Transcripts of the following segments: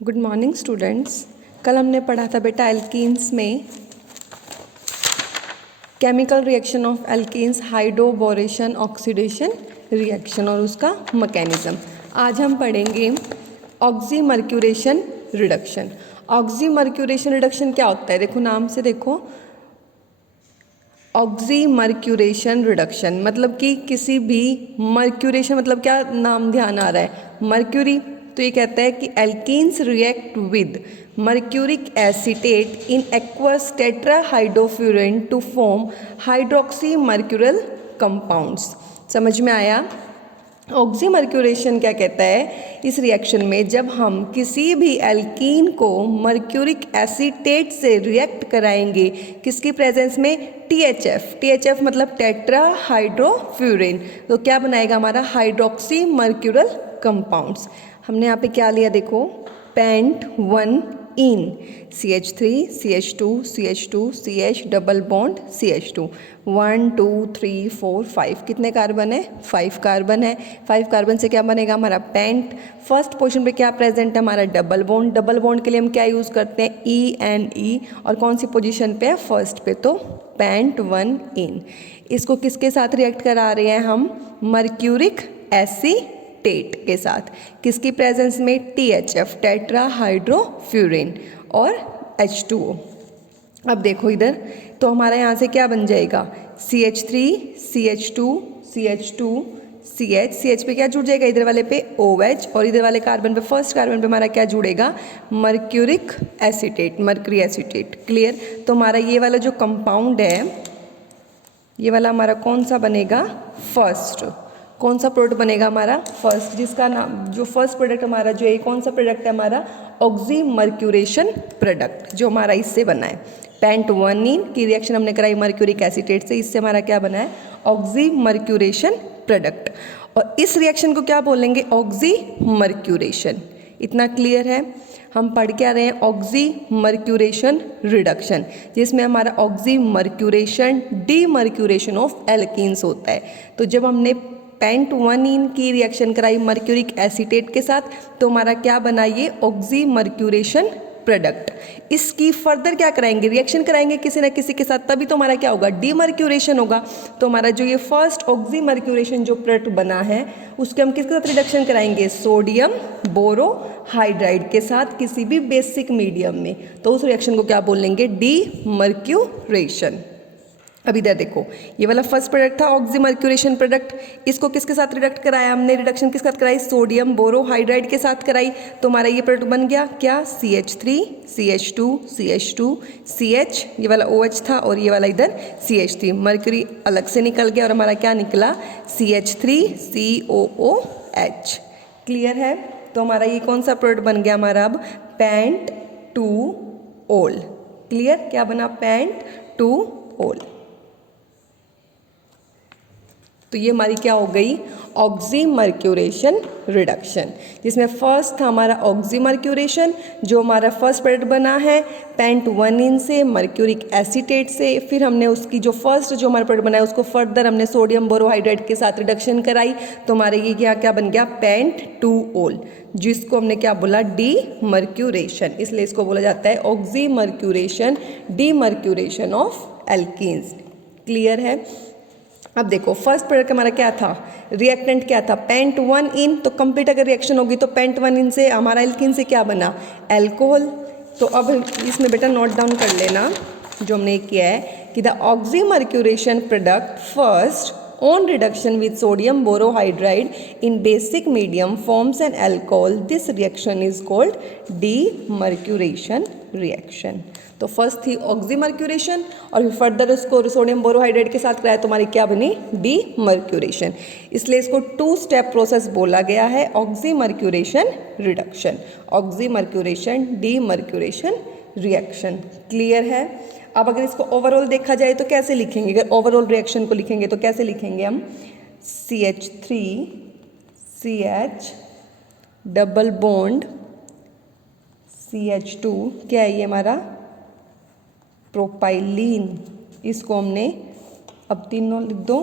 Good morning students. कल हमने पढ़ा था बेटा एल्कीन्स में chemical reaction of alkenes, hydroboration, oxidation reaction और उसका मैकेनिज्म। आज हम पढ़ेंगे ऑक्सीमर्क्यूरेशन रिडक्शन। ऑक्सीमर्क्यूरेशन रिडक्शन क्या होता है? देखो नाम से देखो, ऑक्सीमर्क्यूरेशन रिडक्शन मतलब कि किसी भी मर्क्यूरेशन मतलब क्या नाम ध्यान आ रहा है? मर्क्यूरी। तो ये कहता है कि alkenes react with mercuric acetate in aqueous tetrahydrofuran to form hydroxy mercurial compounds. समझ में आया? ऑक्सीमर्क्यूरेशन क्या कहता है? इस रिएक्शन में जब हम किसी भी एल्कीन को मर्क्यूरिक एसीटेट से रिएक्ट कराएंगे, किसकी प्रेजेंस में? THF। THF मतलब टेट्राहाइड्रोफ्यूरिन। तो क्या बनाएगा हमारा? Hydroxy mercurial compounds. हमने यहाँ पे क्या लिया देखो, pent 1 ene CH3 CH2 CH2 CH double bond CH2 1 2 3 4 5 कितने कार्बन है? 5 कार्बन है। 5 कार्बन से क्या बनेगा हमारा? पेंट। फर्स्ट पोजीशन पे क्या प्रेजेंट है हमारा? Double bond. डबल बॉन्ड के लिए हम क्या यूज़ करते हैं? ENE। और कौन सी पोजीशन पे है? फर्स्ट पे। तो पेंट 1 इन। इसको किसके साथ रिएक्ट करा रहे हैं हम? मर्क्यूरिक एसीटेट के साथ। किसकी प्रेजेंस में? THF टेट्राहाइड्रोफ्यूरिन और H2O। अब देखो इधर, तो हमारा यहाँ से क्या बन जाएगा? CH3 CH2 CH2 CH पे क्या जुड़ जाएगा? इधर वाले पे OH और इधर वाले कार्बन पे, फर्स्ट कार्बन पे हमारा क्या जुड़ेगा? Mercuric acetate, mercury acetate. Clear? तो हमारा ये वाला जो कंपाउंड है, ये वाला हमारा कौन सा बनेगा? फर्स्ट। कौन सा प्रोडक्ट बनेगा हमारा? फर्स्ट, जिसका नाम, जो फर्स्ट प्रोडक्ट हमारा जो है, कौन सा प्रोडक्ट है हमारा? ऑक्सीमर्क्यूरेशन प्रोडक्ट, जो हमारा इससे बना है। पेंट 1 इन की रिएक्शन हमने कराई मर्क्यूरिक एसीटेट से, इससे हमारा क्या बना है? Oxymercuration product. और इस रिएक्शन को क्या बोलेंगे? ऑक्सीमर्क्यूरेशन। इतना क्लियर है? हम पढ़ क्या रहे हैं? ऑक्सीमर्क्यूरेशन रिडक्शन, जिसमें हमारा ऑक्सीमर्क्यूरेशन डीमर्क्यूरेशन ऑफ एल्कीन्स होता है। तो जब हमने पेंट 1 इन की रिएक्शन कराई मर्क्यूरिक एसीटेट के साथ, तो हमारा क्या बना? ये ऑक्सीमर्क्यूरेशन प्रोडक्ट। इसकी फर्दर क्या कराएंगे? रिएक्शन कराएंगे किसी न किसी के साथ, तभी तो हमारा क्या होगा? डीमर्क्यूरेशन होगा। तो हमारा जो ये फर्स्ट ऑक्सीमर्क्यूरेशन जो प्रोडक्ट बना है, उसके हम किसके साथ रिडक्शन कराएंगे? सोडियम बोरोहाइड्राइड के साथ, किसी भी बेसिक मीडियम में। तो उस रिएक्शन को क्या बोलेंगे? डीमर्क्यूरेशन। अब इधर देखो, ये वाला फर्स्ट प्रोडक्ट था ऑक्सीमर्क्यूरेशन प्रोडक्ट, इसको किसके साथ रिडक्ट कराया हमने? रिडक्शन किसके साथ कराई? सोडियम बोरोहाइड्राइड के साथ कराई। तो हमारा ये प्रोडक्ट बन गया क्या? CH3 CH2 CH2 CH, ये वाला OH था और ये वाला इधर CH3, मर्क्यूरी अलग से निकल गया और हमारा क्या निकला? CH3 COOH। क्लियर है? तो हमारा ये कौन सा प्रोडक्ट बन गया हमारा? अब पेंट 2 ओल। क्लियर? क्या बना? पेंट 2 ओल। तो ये हमारी क्या हो गई? ऑक्सीमर्क्यूरेशन रिडक्शन, जिसमें फर्स्ट था हमारा ऑक्सीमर्क्यूरेशन, जो हमारा फर्स्ट प्रोडक्ट बना है पेंट 1 इन से मर्क्यूरिक एसीटेट से। फिर हमने उसकी जो फर्स्ट जो हमारा प्रोडक्ट बना है, उसको फर्दर हमने सोडियम बोरोहाइड्राइड के साथ रिडक्शन कराई। तो हमारे ये क्या बन गया? पेंट 2 ओल, जिसको हमने क्या बोला? डीमर्क्यूरेशन। इसलिए इसको बोला जाता है oxymercuration demercuration of alkenes. Clear है? अब देखो, फर्स्ट प्रोडक्ट हमारा क्या था? रिएक्टेंट क्या था? पेंट 1 इन। तो कंप्लीट अगर रिएक्शन होगी तो पेंट 1 इन से हमारा एल्कीन से क्या बना? एल्कोहल। तो अब इसमें बेटा नोट डाउन कर लेना जो हमने किया है कि the oxymercuration product first on reduction with sodium borohydride in basic medium forms an alcohol. This reaction is called demercuration reaction. तो फर्स्ट थी ऑक्सीमर्क्यूरेशन और फिर फर्दर उसको सोडियम बोरोहाइड्राइड के साथ कराया तो हमारी क्या बनी? डीमर्क्यूरेशन। इसलिए इसको 2 स्टेप प्रोसेस बोला गया है, oxymercuration reduction, oxymercuration demercuration reaction. Clear है? अब अगर इसको ओवरऑल देखा जाए तो कैसे लिखेंगे? अगर ओवरऑल रिएक्शन को लिखेंगे तो कैसे लिखेंगे हम? CH3 CH double bond CH2, क्या है ये हमारा? प्रोपाइलीन। इसको हमने अब तीनों लिख दो,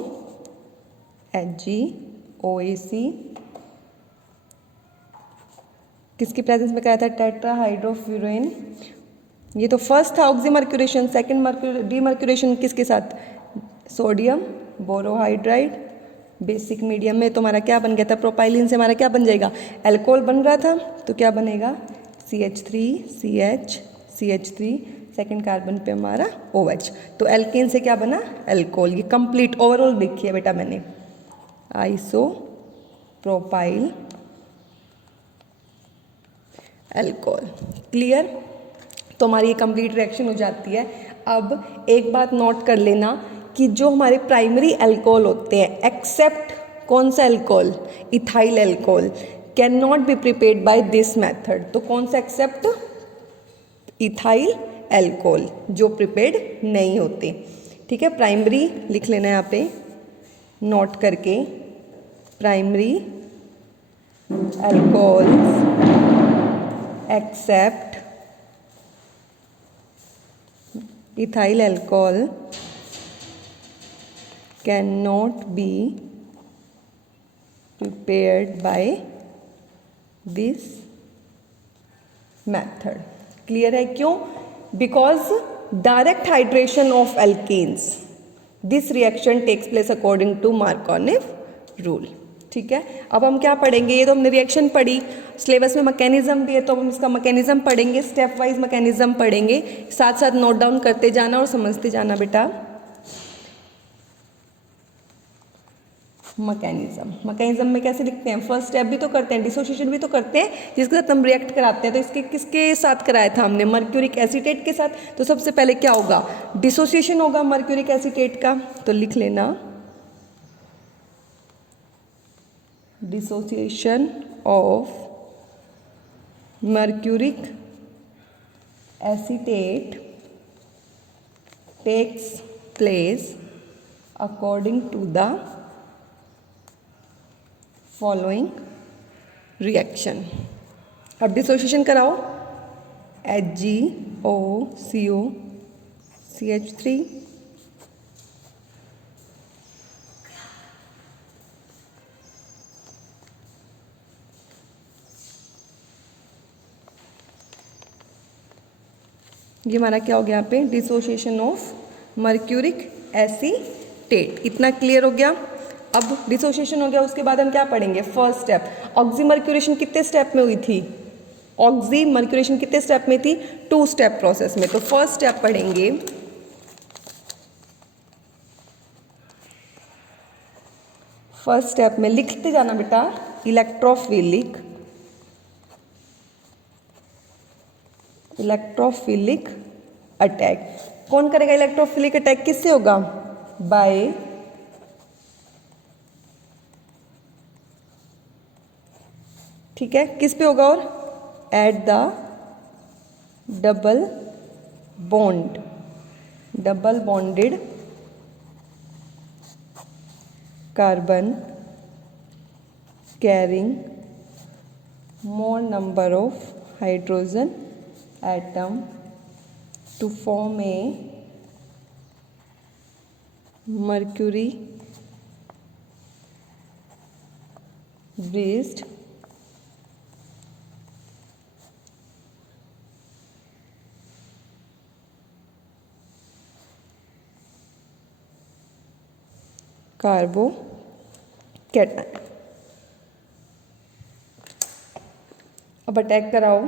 HgOAc किसकी प्रेजेंस में कराया था? टेट्राहाइड्रोफ्यूरेन। ये तो फर्स्ट था ऑक्सीमर्क्यूरेशन। सेकंड डीमर्क्यूरेशन किसके साथ? Sodium borohydride. बेसिक मीडियम में तो हमारा क्या बन गया था? प्रोपाइलिन से हमारा क्या बन जाएगा? एल्कोहल बन रहा था, तो क्या बनेगा? CH3 सेकंड कार्बन पे हमारा OH। तो एल्केन से क्या बना? एल्कोहल। ये कंप्लीट ओवरऑल देखिए बेटा मैंने, आइसो प्रोपाइल एल्कोहल। क्लियर? तो हमारी ये कंप्लीट रिएक्शन हो जाती है। अब एक बात नोट कर लेना कि जो हमारे प्राइमरी अल्कोहल होते हैं, एक्सेप्ट कौन सा alcohol? Ethyl alcohol, can not be prepared by this method. तो कौन सा एक्सेप्ट? इथाइल अल्कोहल, जो प्रिपेयर्ड नहीं होते। ठीक है, प्राइमरी लिख लेना यहाँ पे नोट करके, primary alcohols except ethyl alcohol cannot be prepared by this method. Clear है? क्यों? Because direct hydration of alkenes, this reaction takes place according to Markovnikov rule. ठीक है, अब हम क्या पढ़ेंगे? ये तो हमने रिएक्शन पढ़ी, सिलेबस में मैकेनिज्म भी है, तो हम इसका मैकेनिज्म पढ़ेंगे, स्टेप वाइज मैकेनिज्म पढ़ेंगे। साथ साथ नोट डाउन करते जाना और समझते जाना बेटा। मैकेनिज्म में कैसे लिखते हैं? फर्स्ट स्टेप भी तो करते हैं, डिसोसिएशन भी तो करते हैं, जिसके साथ हम रिएक्ट कराते हैं। तो इसके किसके साथ कराया था हमने? मर्क्यूरिक एसीटेट के साथ। तो सबसे पहले क्या होगा? डिसोसिएशन होगा मर्क्यूरिक एसीटेट का। तो लिख लेना, dissociation of mercuric acetate takes place according to the following reaction। अब डिसोसिएशन कराओ, HgOCO CH3 ये हमारा क्या हो गया यहाँ पे? Dissociation of mercuric acetate. इतना क्लियर हो गया? अब डिसोसिएशन हो गया, उसके बाद हम क्या पढ़ेंगे? First step. ऑक्सीमर्क्यूरेशन कितने स्टेप में हुई थी? ऑक्सीमर्क्यूरेशन कितने स्टेप में थी? 2 स्टेप प्रोसेस में। तो फर्स्ट स्टेप पढ़ेंगे, फर्स्ट स्टेप में लिखते जाना बेटा, इलेक्ट्रोफिलिक अटैक। कौन करेगा इलेक्ट्रोफिलिक अटैक? किससे होगा? बाय ठीक है, किस पे होगा? और at the double bonded carbon carrying more number of hydrogen atom to form a mercury based carbocation. अब अटैक कराओ,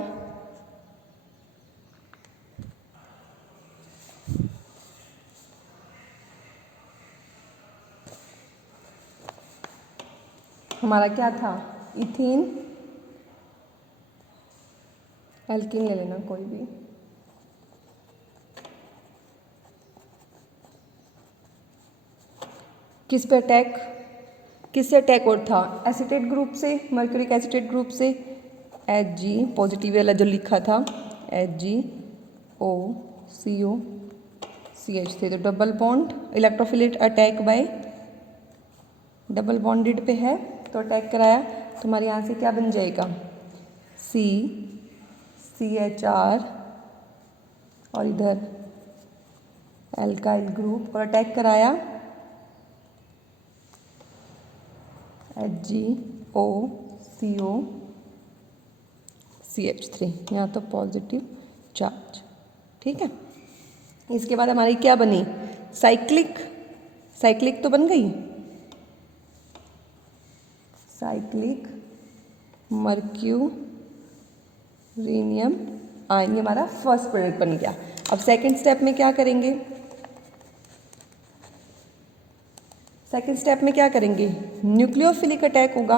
हमारा क्या था? इथीन एल्कीन ले लेना कोई भी। किस पे अटैक? किससे अटैक और था? एसीटेट ग्रुप से, मर्क्यूरिक एसीटेट ग्रुप से। Hg पॉजिटिव वाला जो लिखा था, HgOCO CH3, तो double bond, electrophilic attack by double bonded पे है, तो अटैक कराया। तो हमारे यहाँ से क्या बन जाएगा? CHR और इधर एल्काइल ग्रुप, और अटैक कराया HgOCO CH3, यहाँ तो पॉजिटिव चार्ज। ठीक है, इसके बाद हमारी क्या बनी, साइक्लिक, साइक्लिक तो बन गई, साइक्लिक मर्क्यूरिनियम आयन, ये हमारा फर्स्ट प्रोडक्ट बन गया। अब सेकंड स्टेप में क्या करेंगे, सेकंड स्टेप में क्या करेंगे, न्यूक्लियोफिलिक अटैक होगा।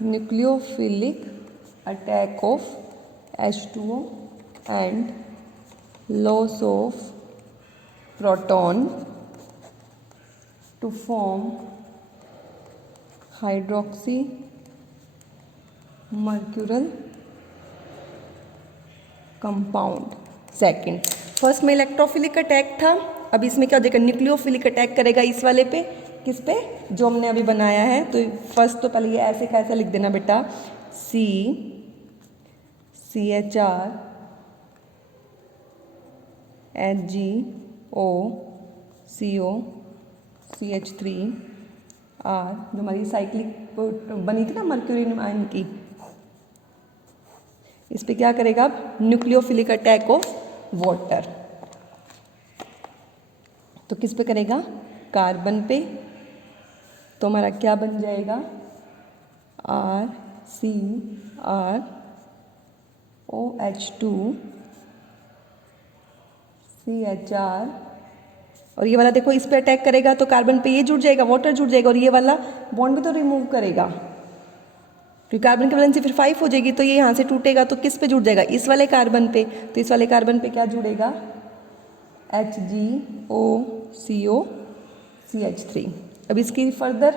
Nucleophilic attack of H2O and loss of proton to form hydroxy mercurial compound. Second, first में इलेक्ट्रोफिलिक अटैक था, अब इसमें क्या हो जाएगा, न्यूक्लियोफिलिक अटैक करेगा इस वाले पे, किस पे, जो हमने अभी बनाया है। तो फर्स्ट तो पहले ये ऐसे कैसे लिख देना बेटा, CHR HgO CO CH3R, जो हमारी साइक्लिक बनी थी ना मर्क्यूरियम आयन की, इस पे क्या करेगा अब, न्यूक्लियोफिलिक अटैक ऑफ वाटर। तो किस पे करेगा, कार्बन पे, तो हमारा क्या बन जाएगा, RCrOH2 CHR, और ये वाला देखो इस पे अटैक करेगा तो कार्बन पे ये जुड़ जाएगा, वाटर जुड़ जाएगा, और ये वाला बॉन्ड भी तो रिमूव करेगा, क्योंकि कार्बन की वैलेंसी फिर 5 हो जाएगी, तो ये यहाँ से टूटेगा तो किस पे जुड़ जाएगा, इस वाले कार्बन पे। तो इस वाले कार्बन पे क्या जुड़ेगा, HgO CO CH3। अब इसकी फर्दर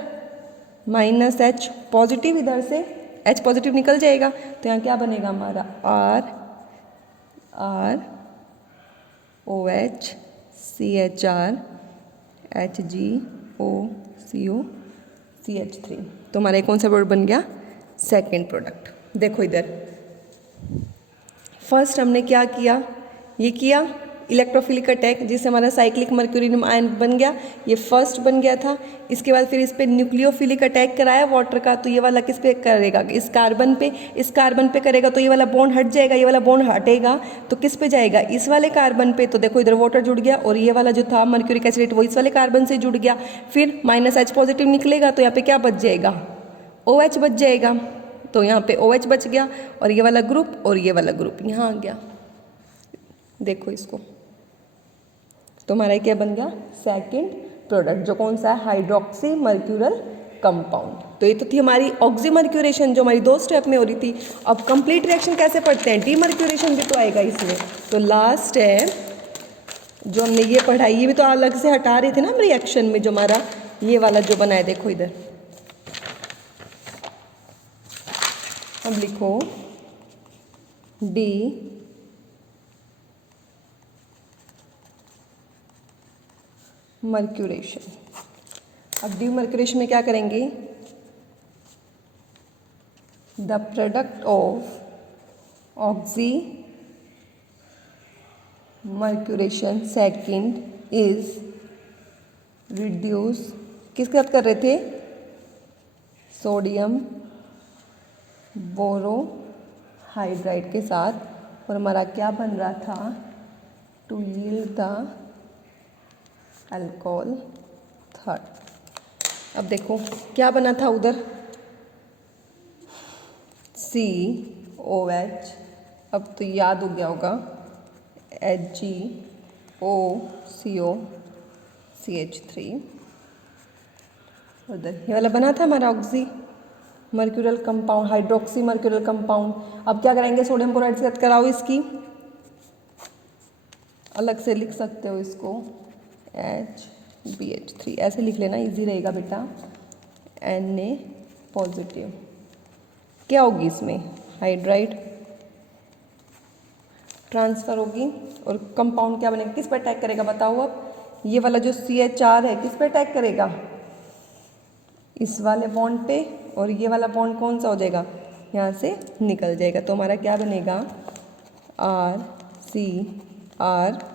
-H पॉजिटिव, इधर से H पॉजिटिव निकल जाएगा, तो यहाँ क्या बनेगा हमारा, ROH CHR HgO CO CH3। तो हमारा कौन सा प्रोडक्ट बन गया, सेकेंड प्रोडक्ट। देखो इधर, फर्स्ट हमने क्या किया, ये किया इलेक्ट्रोफिलिक अटैक, जिससे हमारा साइक्लिक मर्क्यूरियम आयन बन गया, ये फर्स्ट बन गया था। इसके बाद फिर इस पे न्यूक्लियोफिलिक अटैक कराया वाटर का, तो ये वाला किस पे करेगा, इस कार्बन पे, इस कार्बन पे करेगा तो ये वाला बॉन्ड हट जाएगा, ये वाला बॉन्ड हटेगा तो किस पे जाएगा, इस वाले कार्बन पे। तो देखो इधर वाटर जुड़ गया, और ये वाला जो था मर्क्यूरिक एसिड वो इस वाले कार्बन से जुड़ गया, फिर -H पॉजिटिव निकलेगा, तो यहाँ पे क्या बच जाएगा, OH बच जाएगा, तो यहाँ पे OH बच गया, और ये वाला ग्रुप और ये वाला ग्रुप यहाँ आ गया। देखो इसको, तो हमारा क्या बन गया, सेकंड प्रोडक्ट, जो कौन सा है, हाइड्रोक्सी मर्क्यूरल कंपाउंड। तो ये तो थी हमारी ऑक्सीमर्क्यूरेशन, जो हमारी 2 स्टेप में हो रही थी। अब कंप्लीट रिएक्शन कैसे पढ़ते हैं, डीमर्क्यूरेशन भी तो आएगा इसमें। तो लास्ट है जो हमने ये पढ़ाई, ये भी तो अलग से हटा रहे थे ना हम रिएक्शन में, जो हमारा ये वाला जो बना है, देखो इधर, अब लिखो डी मर्क्यूरेशन। अब डीमर्क्यूरेशन में क्या करेंगे, the product of oxy mercuration second is reduce, किसके साथ कर रहे थे, सोडियम बोरोहाइड्राइड के साथ, और हमारा क्या बन रहा था, to yield the alcohol third. अब देखो क्या बना था उधर, COH, अब तो याद हो गया होगा, HgO CO CH3, उधर ये वाला बना था हमारा oxy मर्क्यूरल compound, hydroxy mercurial compound. अब क्या करेंगे, सोडियम क्लोराइड से कराओ, इसकी अलग से लिख सकते हो इसको, HBH3 ऐसे लिख लेना, इजी रहेगा बेटा, Na पॉजिटिव, क्या होगी इसमें, हाइड्राइड ट्रांसफर होगी, और कंपाउंड क्या बनेगा, किस पर अटैक करेगा बताओ। अब ये वाला जो CHR है किस पर अटैक करेगा, इस वाले बॉन्ड पे, और ये वाला बॉन्ड कौन सा हो जाएगा, यहाँ से निकल जाएगा। तो हमारा क्या बनेगा, RCr